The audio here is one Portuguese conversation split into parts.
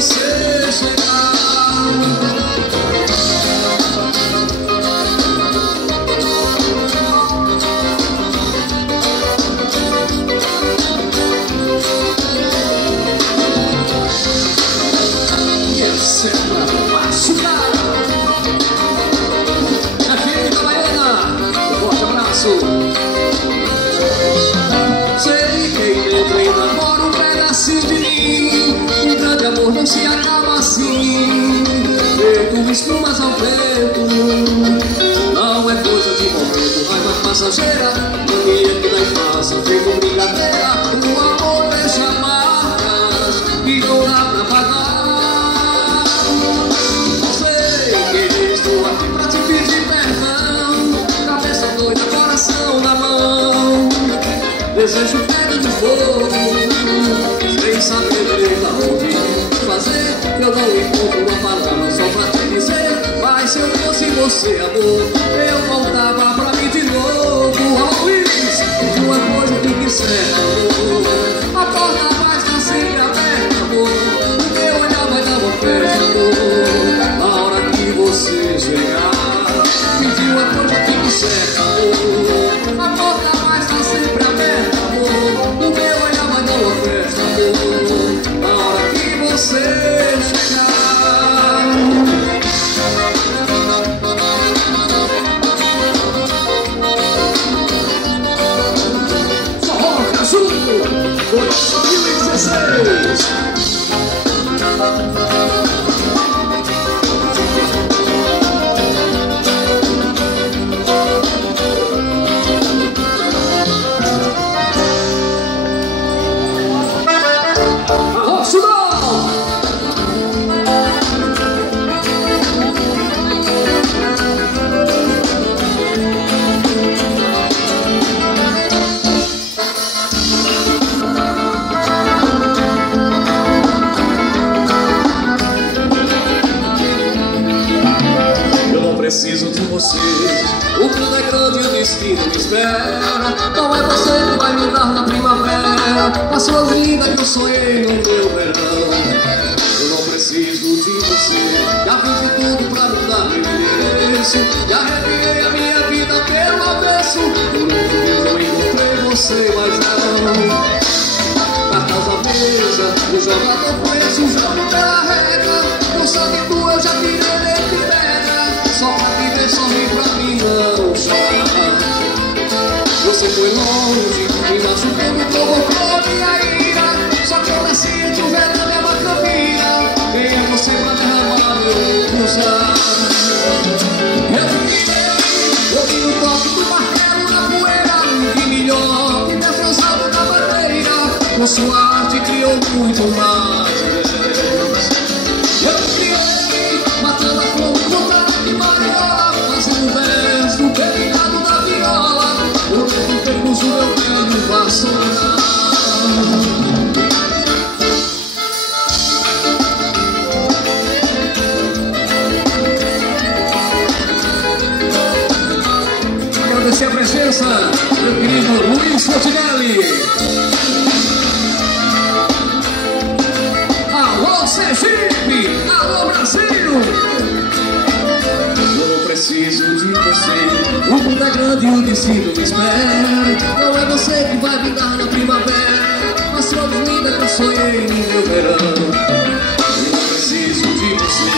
você chegar. E essa é pra machucar. Minha querida Baiana, um forte abraço. Sei que dentro em namoro um pedacinho de mim. Um grande amor não se acaba assim, feito espumas ao vento. Não é coisa de momento, raiva passageira, mania que dá e passa, feito brincadeira. O amor deixa marcas e não dá pra pagar. Sei que estou aqui pra te pedir perdão, cabeça doida, coração na mão. Desejo pega de fogo, sem saber direito aonde fazer. Eu não encontro uma palavra só pra te dizer, mas se eu fosse você, amor, eu voltava pra mim de novo. Alô Luiz, de uma coisa fique certa, amor, a porta vai estar sempre aberta, amor. O meu olhar vai dar uma festa, amor, na hora que você chegar. E de uma coisa fique certa, amor, a porta vai estar sempre aberta, amor. O meu olhar vai dar uma festa, amor, na hora que você chegar. Forró Caju 2016. Preciso de você, o mundo é grande e o destino me espera. Não é você que vai me dar na primavera as flores lindas que eu sonhei no meu verão. Eu não preciso de você, já fiz de tudo pra mudar meu endereço, já revirei a minha vida pelo avesso. Por um eu encontrei você, mas não. Cartas à mesa, o jogador conhece o jogo pela regra. Não sabe tu, eu já tirei dentro e pega. Só pra viver, sorrir pra mim não chorar. Você foi longe, me machucando, provocou minha ira. Só que eu nasci entre o verão e a macambira. Quem é você pra derramar meu usar? Eu fiquei, ouvi o toque do martelo na poeira. Que melhor que defrosado na bandeira. Com sua arte criou muito mais. Eu criei, matando a fome, contando de mariola, fazendo verso, pegado da viola. Eu tento percurso meu velho vassoura. Agradecer a presença, meu querido Luiz Fontinelli. Alô Sergipe, alô Brasil. Eu não preciso de você, o mundo é grande e o destino me espera. Não é você que vai me dar na primavera as flores lindas que eu sonhei no meu verão. Eu não preciso de você,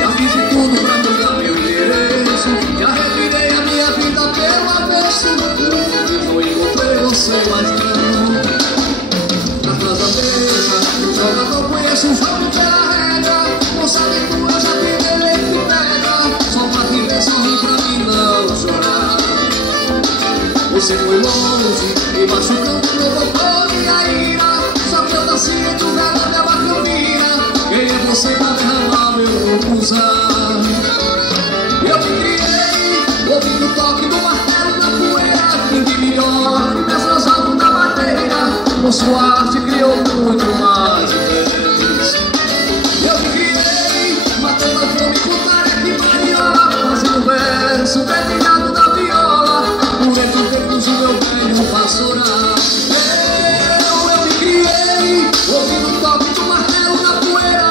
já fiz de tudo pra mudar meu endereço, já revirei a minha vida pelo avesso. Eu não encontrei você, mas não. Cartas à mesa, o jogador conhece o jogo pela regra. Não sabe tu, eu já tirei leite e pega. Só pra viver, sorrir pra mim não chorar. Você foi longe, me machucando, provocou minha ira. Só que eu nasci entre o verão e a macambira. Quem é você pra derramar meu usar? Eu me criei, ouvindo o toque do martelo na poeira. Quem de melhor, desfrosado na madeira. Com sua arte criou muito mais vezes. Eu me criei, matando a fome com tarefa e mariola, fazendo verso, dedilhado da viola. Por dentro do meu velho vassoura. Eu me criei, ouvindo o toque do martelo na poeira.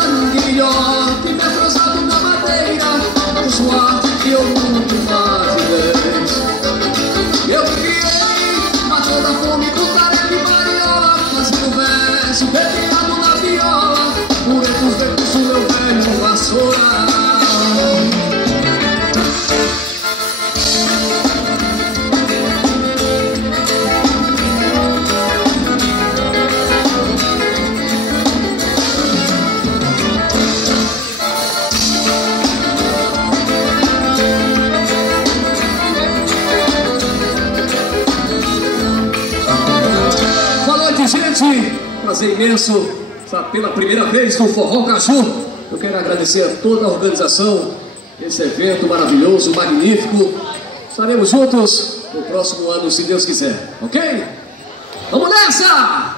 sua arte que eu muito mais. Eu criei, matando a fome com tarefa e mariola, fazendo verso, dedicado na viola, por entre os dedos do meu velho vassoura. Gente, prazer imenso estar pela primeira vez no Forró Caju. Eu quero agradecer a toda a organização desse evento maravilhoso, magnífico. Estaremos juntos no próximo ano, se Deus quiser, ok? Vamos nessa!